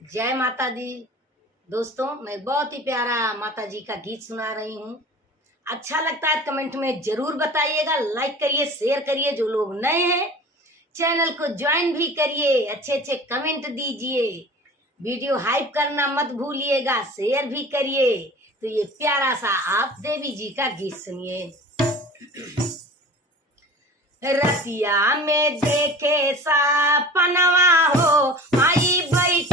जय माता दी। दोस्तों, मैं बहुत ही प्यारा माता जी का गीत सुना रही हूँ। अच्छा लगता है कमेंट में जरूर बताइएगा, लाइक करिए, शेयर करिए। जो लोग नए हैं चैनल को ज्वाइन भी करिए, अच्छे अच्छे कमेंट दीजिए, वीडियो हाइप करना मत भूलिएगा, शेयर भी करिए। तो ये प्यारा सा आप देवी जी का गीत सुनिए। रतिया में देखे सपनवा हो, माई बैठी